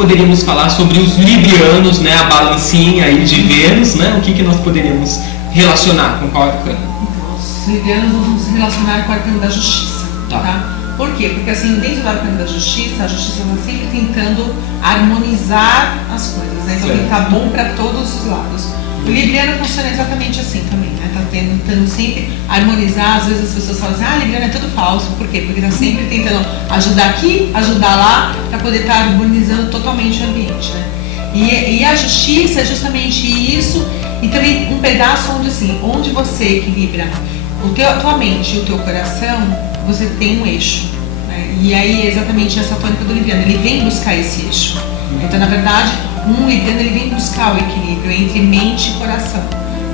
poderíamos falar sobre os librianos, né? A balancinha aí de Vênus, né? O que nós poderíamos relacionar com qual arcano? Então, os librianos vão se relacionar com o arcano da justiça, tá? Por quê? Porque assim, dentro do arcano da justiça, a justiça está sempre tentando harmonizar as coisas, né? Então, tá bom para todos os lados. O libriano funciona exatamente assim também, né? Tá tentando sempre harmonizar. Às vezes as pessoas falam assim, libriano é tudo falso. Por quê? Porque tá sempre tentando ajudar aqui, ajudar lá, para poder estar harmonizando totalmente o ambiente, né? E a justiça é justamente isso, e também um pedaço onde você equilibra a tua mente e o teu coração, você tem um eixo, né? E aí é exatamente essa tônica do libriano, ele vem buscar esse eixo. Então, na verdade, um libriano ele vem buscar o equilíbrio entre mente e coração.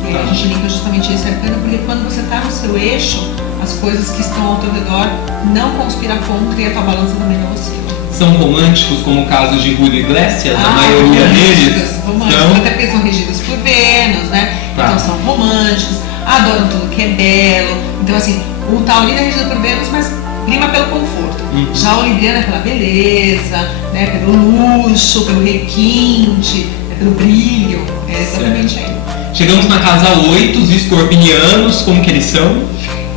E aí a gente linka justamente esse arcano, porque quando você está no seu eixo, as coisas que estão ao teu redor não conspiram contra e a tua balança também não oscila. São românticos, como o caso de Julio Iglesias, a maioria deles? Românticos, até porque são regidos por Vênus, né? Então são românticos, adoram tudo que é belo. Então assim, o taurino é regido por Vênus, mas prima pelo conforto. Já o libriano é pela beleza, né? Pelo luxo, pelo requinte, pelo brilho. É exatamente aí. Chegamos na casa 8, os escorpianos, como que eles são?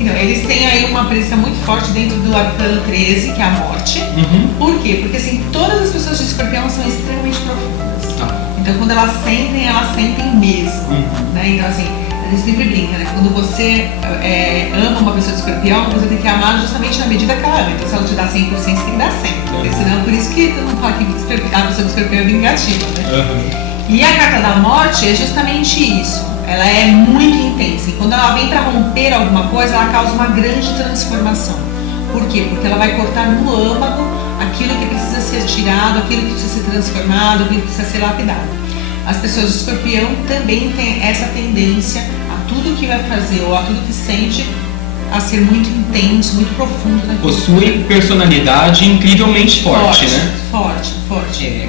Então, eles têm aí uma presença muito forte dentro do arcano 13, que é a morte. Por quê? Porque assim, todas as pessoas de escorpião são extremamente profundas. Então, quando elas sentem mesmo. Né? Então, assim, a gente sempre brinca, né? Quando você ama uma pessoa de escorpião, você tem que amar justamente na medida que ela ama. Então, se ela te dá 100%, você tem que dar 100%. Porque senão, por isso que eu não falo que a pessoa de escorpião é vingativa, né? E a carta da morte é justamente isso. Ela é muito intensa. E quando ela vem para romper alguma coisa, ela causa uma grande transformação. Por quê? Porque ela vai cortar no âmago aquilo que precisa ser tirado, aquilo que precisa ser transformado, aquilo que precisa ser lapidado. As pessoas de escorpião também têm essa tendência a tudo que vai fazer ou a tudo que sente a ser muito intenso, muito profundo. Possuem personalidade incrivelmente forte, né? Forte.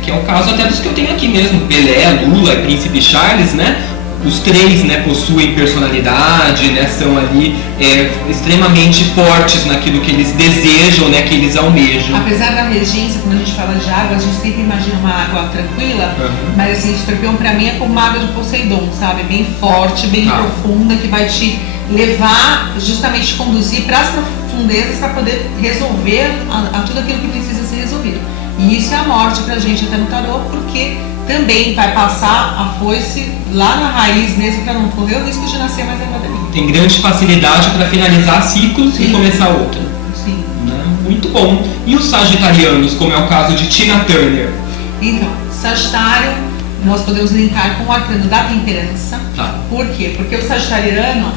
Que é o caso até dos que eu tenho aqui mesmo, Pelé, Lula e Príncipe Charles, né? Os três, né, possuem personalidade, né, são ali extremamente fortes naquilo que eles desejam, né, que eles almejam. Apesar da regência, quando a gente fala de água, a gente sempre imagina uma água tranquila, mas assim, escorpião pra mim é como uma água de Poseidon, sabe? Bem forte, bem profunda, que vai te levar, justamente conduzir para as profundezas para poder resolver a tudo aquilo que precisa ser resolvido. E isso é a morte pra gente até no tarô, porque também vai passar a foice lá na raiz mesmo, para não correr o risco de nascer mais elevadamente. Tem grande facilidade para finalizar ciclos e começar outro. Sim. Né? Muito bom. E os sagitarianos, como é o caso de Tina Turner? Então, Sagitário, nós podemos linkar com o arcano da temperança. Por quê? Porque o sagitariano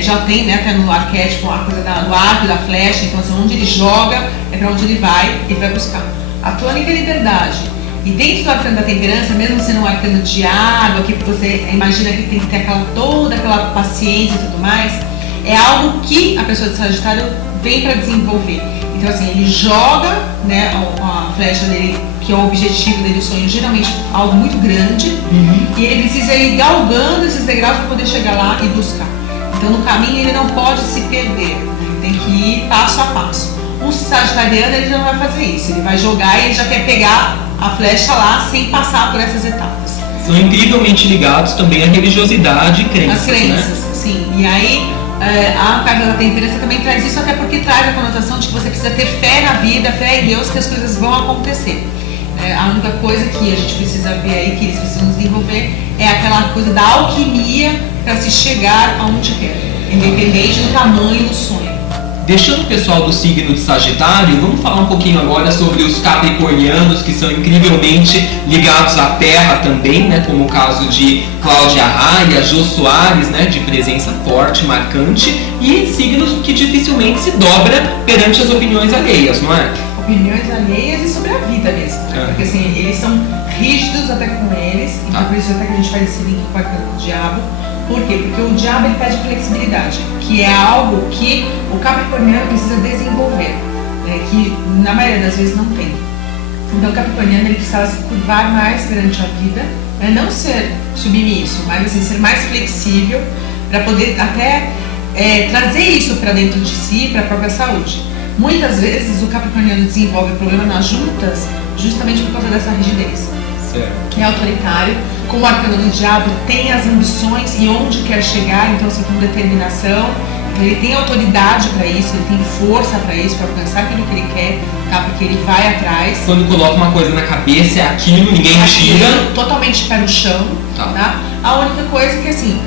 já tem, né, até no arquétipo a coisa do arco e da flecha, então assim, onde ele joga é para onde ele vai buscar. A tônica é liberdade. E dentro do arcano da temperança, mesmo sendo um arcano de água, que você imagina que tem que ter toda aquela paciência e tudo mais, é algo que a pessoa de Sagitário vem para desenvolver. Então assim, ele joga, né, a flecha dele, que é o objetivo dele, o sonho, geralmente algo muito grande, e ele precisa ir galgando esses degraus para poder chegar lá e buscar. Então no caminho ele não pode se perder, ele tem que ir passo a passo. Um sagitariano ele já não vai fazer isso, ele vai jogar e ele já quer pegar a flecha lá sem passar por essas etapas. São incrivelmente ligados também à religiosidade e crenças. As crenças, né? Sim. E aí a carta da temperança também traz isso, até porque traz a conotação de que você precisa ter fé na vida, fé em Deus, que as coisas vão acontecer. A única coisa que a gente precisa ver aí, que eles precisam desenvolver, é aquela coisa da alquimia para se chegar aonde quer, independente do tamanho do sonho. Deixando o pessoal do signo de Sagitário, vamos falar um pouquinho agora sobre os capricornianos, que são incrivelmente ligados à terra também, né? Como o caso de Cláudia Raia, Jô Soares, né? De presença forte, marcante, e signos que dificilmente se dobra perante as opiniões alheias, não é? Opiniões alheias e sobre a vida mesmo, né? Porque assim, eles são rígidos até com eles, então por isso até que a gente faz esse link com o diabo. Por quê? Porque o diabo ele pede flexibilidade, que é algo que o capricorniano precisa desenvolver, né? Que na maioria das vezes não tem. Então o capricorniano ele precisa se curvar mais perante a vida, né? Não ser submisso, mas assim, ser mais flexível para poder até trazer isso para dentro de si, para a própria saúde. Muitas vezes o capricorniano desenvolve problema nas juntas justamente por causa dessa rigidez. Certo. É autoritário, como o arcano do diabo tem as ambições e onde quer chegar, então assim, com determinação, então, ele tem autoridade para isso, ele tem força para isso, para alcançar aquilo que ele quer, tá? Porque ele vai atrás. Quando coloca uma coisa na cabeça, é aquilo, ninguém tira. Totalmente pé no chão, tá? A única coisa que assim,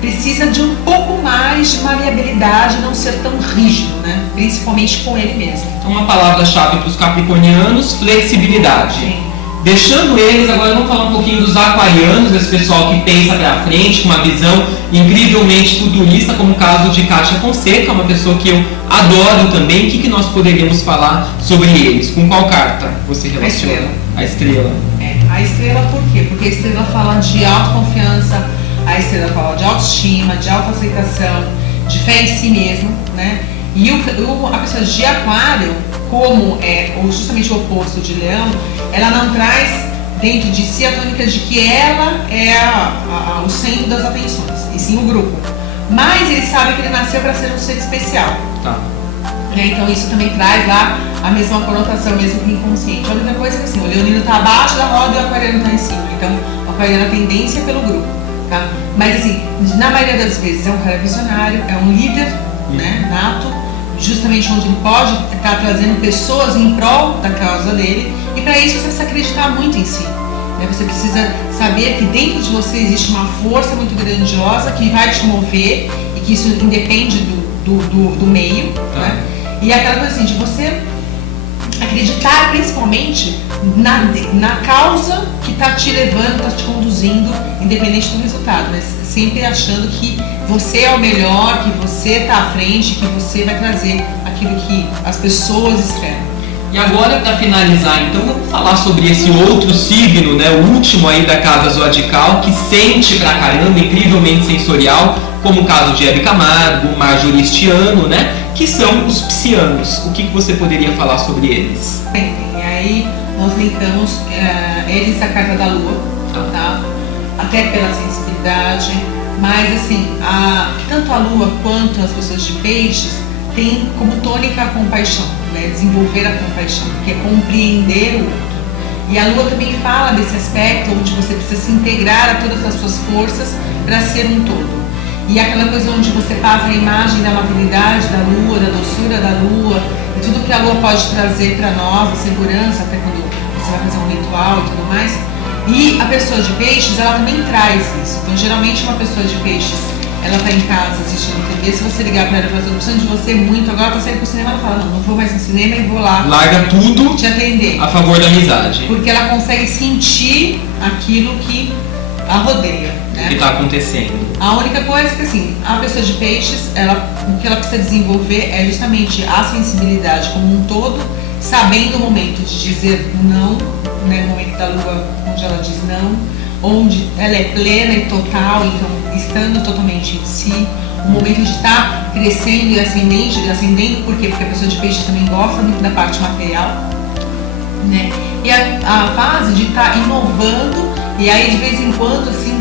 precisa de um pouco mais de maleabilidade, não ser tão rígido, né? Principalmente com ele mesmo. Então, uma palavra-chave para os capricornianos: flexibilidade. Sim. Deixando eles, agora vamos falar um pouquinho dos aquarianos, esse pessoal que pensa para frente, com uma visão incrivelmente futurista, como o caso de Kátia Fonseca, uma pessoa que eu adoro também. O que nós poderíamos falar sobre eles? Com qual carta você relaciona? A estrela. A estrela por quê? Porque a estrela fala de autoconfiança, a estrela fala de autoestima, de autoaceitação, de fé em si mesmo, né? E a pessoa de aquário, como é justamente o oposto de leão, ela não traz dentro de si a tônica de que ela é o centro das atenções, e sim o grupo. Mas ele sabe que ele nasceu para ser um ser especial. Tá. Então isso também traz lá a mesma conotação, mesmo que inconsciente. A única coisa é que assim, o leonino está abaixo da roda e o aquariano está em cima. Então o aquariano a tendência é pelo grupo. Tá? Mas assim, na maioria das vezes é um cara visionário, é um líder, né, nato, justamente onde ele pode estar trazendo pessoas em prol da causa dele, e para isso você precisa acreditar muito em si, né? Você precisa saber que dentro de você existe uma força muito grandiosa que vai te mover e que isso independe do meio, né? E aquela coisa assim, de você acreditar principalmente na causa que está te levando, está te conduzindo, independente do resultado, mas sempre achando que você é o melhor, que você está à frente, que você vai trazer aquilo que as pessoas esperam. E agora, para finalizar, então, vamos falar sobre esse outro signo, né, o último aí da casa zodiacal, que sente pra caramba, incrivelmente sensorial, como o caso de Hebe Camargo, Marjoristiano, né, que são os piscianos. O que você poderia falar sobre eles? Bem, e aí nós linkamos eles à carta da lua, tá? Até pela sensibilidade, mas assim, tanto a lua quanto as pessoas de peixes têm como tônica a compaixão, né? Desenvolver a compaixão, que é compreender o outro. E a lua também fala desse aspecto onde você precisa se integrar a todas as suas forças para ser um todo. E aquela coisa onde você passa a imagem da maternidade da lua, da doçura da lua, e tudo que a lua pode trazer para nós, a segurança, até quando você vai fazer um ritual e tudo mais. E a pessoa de peixes, ela também traz isso. Então, geralmente, uma pessoa de peixes, ela tá em casa assistindo TV, se você ligar para ela e falar, tô precisando de você muito, agora tá saindo pro cinema, ela fala, não vou mais no cinema e vou lá. Larga tudo te atender. A favor da amizade. Porque ela consegue sentir aquilo que a rodeia, né? O que está acontecendo. A única coisa é que assim, a pessoa de peixes, o que ela precisa desenvolver é justamente a sensibilidade como um todo, sabendo o momento de dizer não, né? O momento da lua onde ela diz não, onde ela é plena e total, então estando totalmente em si, o momento de estar crescendo e ascendendo, por quê? Porque a pessoa de peixes também gosta muito da parte material, né? E a fase de estar inovando. E aí, de vez em quando, assim,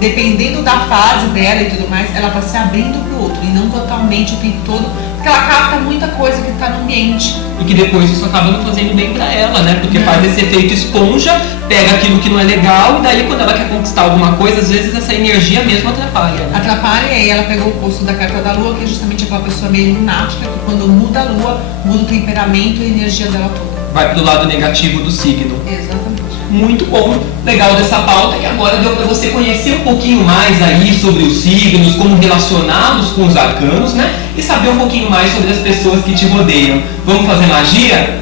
dependendo da fase dela e tudo mais, ela vai se abrindo para o outro, e não totalmente o tempo todo, porque ela capta muita coisa que está no ambiente. E que depois isso acaba não fazendo bem para ela, né? Porque faz esse efeito esponja, pega aquilo que não é legal, e daí quando ela quer conquistar alguma coisa, às vezes essa energia mesmo atrapalha. Né? Atrapalha, e aí ela pega o oposto da carta da lua, que é justamente aquela pessoa meio lunática, que quando muda a lua, muda o temperamento e a energia dela toda. Vai pro lado negativo do signo. Exatamente. Muito bom, legal dessa pauta, e agora deu para você conhecer um pouquinho mais aí sobre os signos, como relacioná-los com os arcanos, né? E saber um pouquinho mais sobre as pessoas que te rodeiam. Vamos fazer magia?